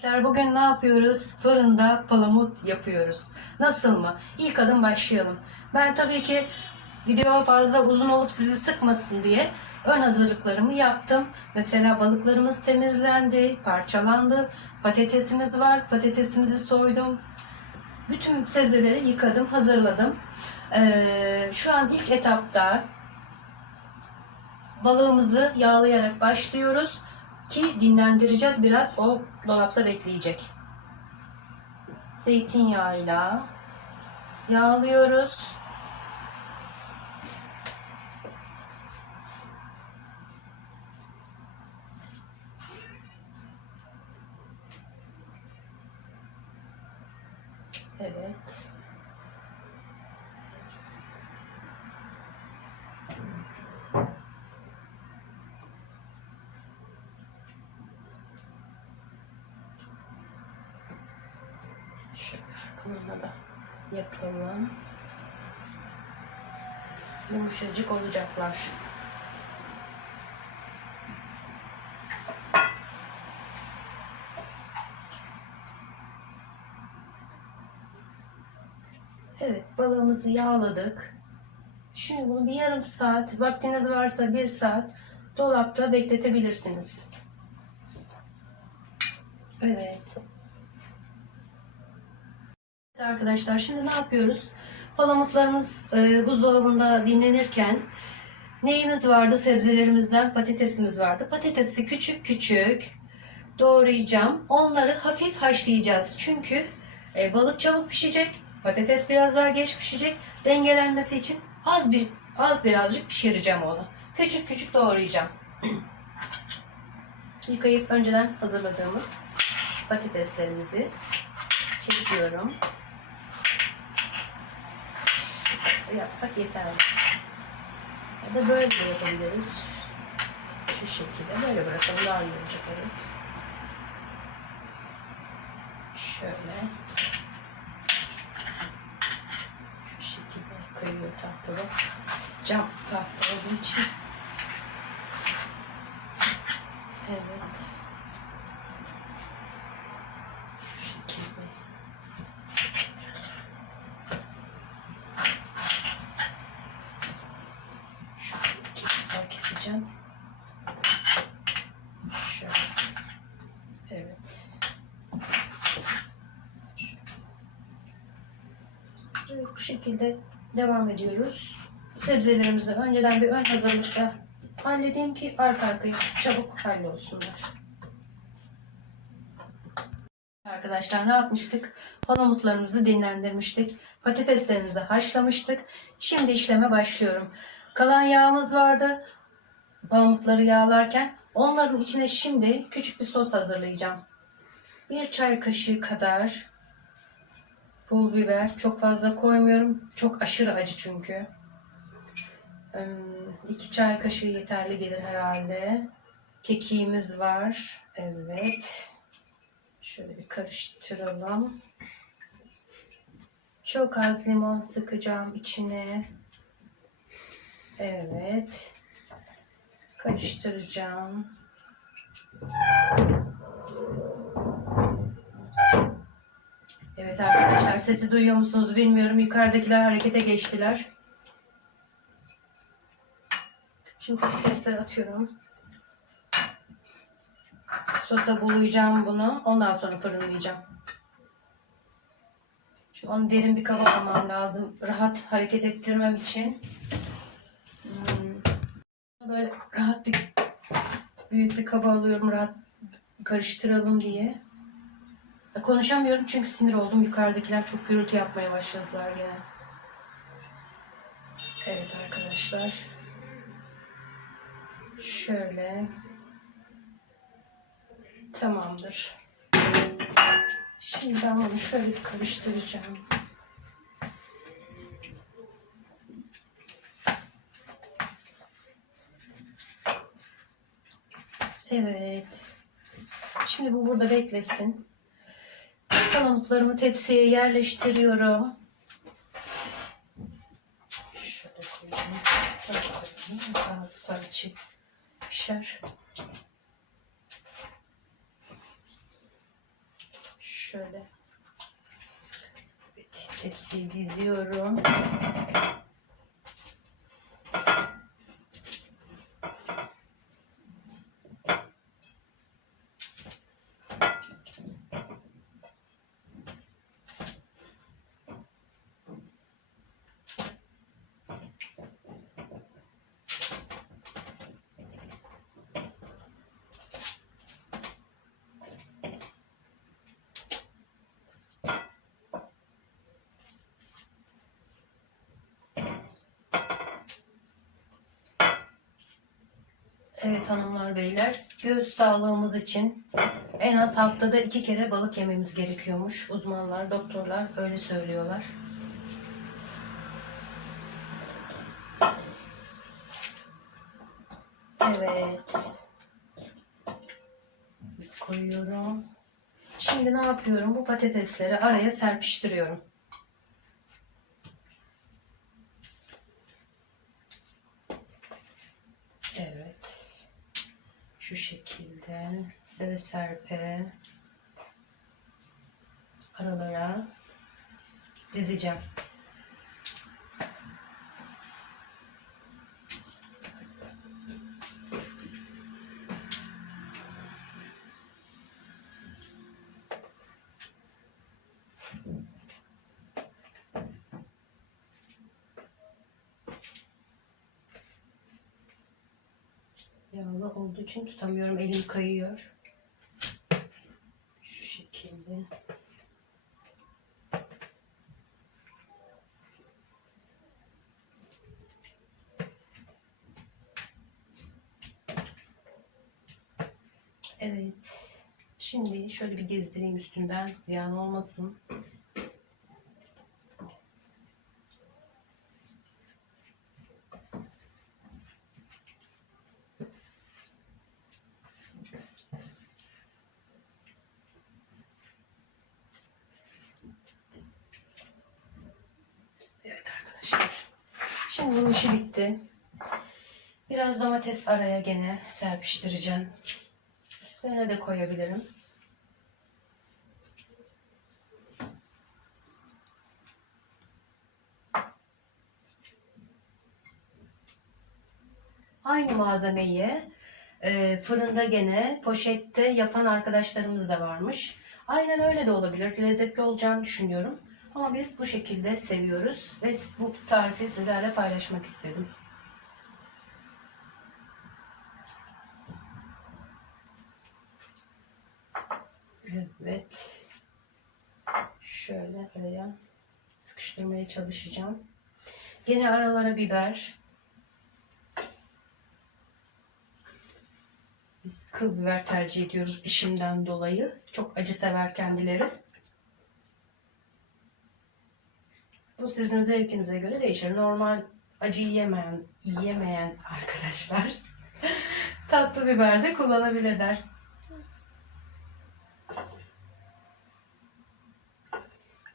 Arkadaşlar bugün ne yapıyoruz? Fırında palamut yapıyoruz. Nasıl mı? İlk adım başlayalım. Ben tabii ki video fazla uzun olup sizi sıkmasın diye ön hazırlıklarımı yaptım. Mesela balıklarımız temizlendi, parçalandı. Patatesimiz var. Patatesimizi soydum. Bütün sebzeleri yıkadım, hazırladım. Ee, şu an ilk etapta balığımızı yağlayarak başlıyoruz ki dinlendireceğiz biraz o dolapta bekleyecek. Zeytinyağıyla yağlıyoruz. Evet. Şöyle arkalarına da yapalım. Yumuşacık olacaklar. Evet balığımızı yağladık. Şimdi bunu bir yarım saat, vaktiniz varsa bir saat dolapta bekletebilirsiniz. Evet. Arkadaşlar şimdi ne yapıyoruz? Palamutlarımız e, buzdolabında dinlenirken neyimiz vardı? Sebzelerimizden patatesimiz vardı. Patatesi küçük küçük doğrayacağım. Onları hafif haşlayacağız. Çünkü e, balık çabuk pişecek. Patates biraz daha geç pişecek. Dengelenmesi için az bir az birazcık pişireceğim onu. Küçük küçük doğrayacağım. Yıkayıp önceden hazırladığımız patateslerimizi kesiyorum. Yapsak yeterli. Ya da böyle yapabiliriz. Şu şekilde böyle bırakalım daha iyi olacak evet. Şöyle. Şu şekilde kayıyor tahtalı. Cam tahta olduğu için. Evet. Şu şekilde. Şu iki defa keseceğim. Şöyle. Evet. Evet bu şekilde devam ediyoruz. Sebzelerimizi önceden bir ön hazırlıkta halledeyim ki arka arkaya çabuk hallolsunlar. Arkadaşlar ne yapmıştık? Palamutlarımızı dinlendirmiştik. Patateslerimizi haşlamıştık. Şimdi işleme başlıyorum. Kalan yağımız vardı. Palamutları yağlarken onların içine şimdi küçük bir sos hazırlayacağım. Bir çay kaşığı kadar pul biber. Çok fazla koymuyorum. Çok aşırı acı çünkü. İki çay kaşığı yeterli gelir herhalde. Kekiğimiz var. Evet. Şöyle bir karıştıralım. Çok az limon sıkacağım içine. Evet. Karıştıracağım. Evet arkadaşlar sesi duyuyor musunuz bilmiyorum. Yukarıdakiler harekete geçtiler. Şimdi patatesleri atıyorum. Sosa bulayacağım bunu. Ondan sonra fırınlayacağım. Şimdi onu derin bir kaba almam lazım. Rahat hareket ettirmem için. Hmm. Böyle rahat bir büyük bir kaba alıyorum. Rahat karıştıralım diye. Konuşamıyorum çünkü sinir oldum. Yukarıdakiler çok gürültü yapmaya başladılar yine. Evet arkadaşlar. Şöyle. Tamamdır. Şimdi ben bunu şöyle karıştıracağım. Evet. Şimdi bu burada beklesin. Palamutlarımı tepsiye yerleştiriyorum. Şöyle koyayım. Daha güzel içi pişer. Şöyle. Evet, tepsiyi diziyorum. Evet hanımlar beyler, göğüs sağlığımız için en az haftada iki kere balık yememiz gerekiyormuş. Uzmanlar, doktorlar öyle söylüyorlar. Evet. Koyuyorum. Şimdi ne yapıyorum? Bu patatesleri araya serpiştiriyorum. Evet. Şu şekilde sere serpe aralara dizeceğim. Yağlı olduğu için tutamıyorum. Elim kayıyor. Şu şekilde. Evet. Şimdi şöyle bir gezdireyim üstünden. Ziyan olmasın. Şimdi bunun işi bitti. Biraz domates araya gene serpiştireceğim. Üstlerine de koyabilirim. Aynı malzemeyi e, fırında gene poşette yapan arkadaşlarımız da varmış. Aynen öyle de olabilir. Lezzetli olacağını düşünüyorum. Ama biz bu şekilde seviyoruz ve bu tarifi sizlerle paylaşmak istedim. Evet. Şöyle araya sıkıştırmaya çalışacağım. Gene aralara biber. Biz kıl biber tercih ediyoruz işimden dolayı. Çok acı sever kendileri. Bu sizin zevkinize göre değişir. Normal acı yiyemeyen, yiyemeyen arkadaşlar tatlı biber de kullanabilirler.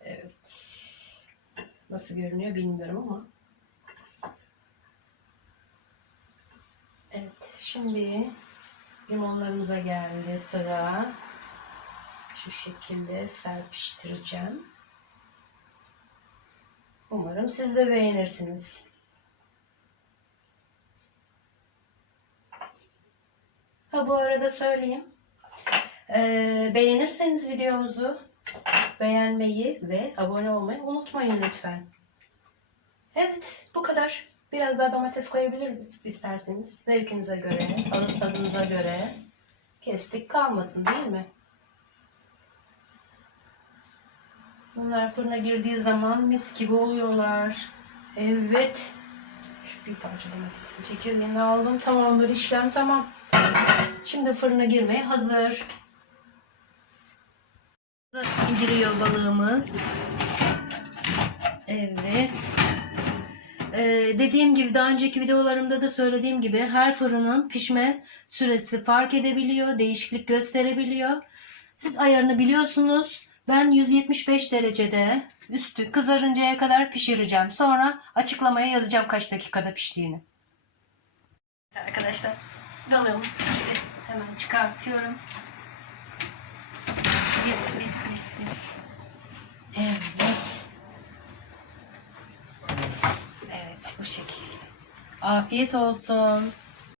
Evet. Nasıl görünüyor bilmiyorum ama. Evet. Şimdi limonlarımıza geldi sıra. Şu şekilde serpiştireceğim. Umarım siz de beğenirsiniz. Ha bu arada söyleyeyim. Ee, beğenirseniz videomuzu beğenmeyi ve abone olmayı unutmayın lütfen. Evet bu kadar. Biraz daha domates koyabiliriz isterseniz. Zevkinize göre, ağız tadınıza göre. Kestik kalmasın değil mi? Bunlar fırına girdiği zaman mis gibi oluyorlar. Evet. Şu bir parça domatesin çekirdeğini aldım. Tamamdır işlem tamam. Şimdi fırına girmeye hazır. Giriyor balığımız. Evet. Ee, dediğim gibi daha önceki videolarımda da söylediğim gibi her fırının pişme süresi fark edebiliyor, değişiklik gösterebiliyor. Siz ayarını biliyorsunuz. Ben 175 derecede üstü kızarıncaya kadar pişireceğim. Sonra açıklamaya yazacağım kaç dakikada piştiğini. Arkadaşlar balığımız pişti. Hemen çıkartıyorum. Mis mis mis mis. Evet. Evet bu şekilde. Afiyet olsun.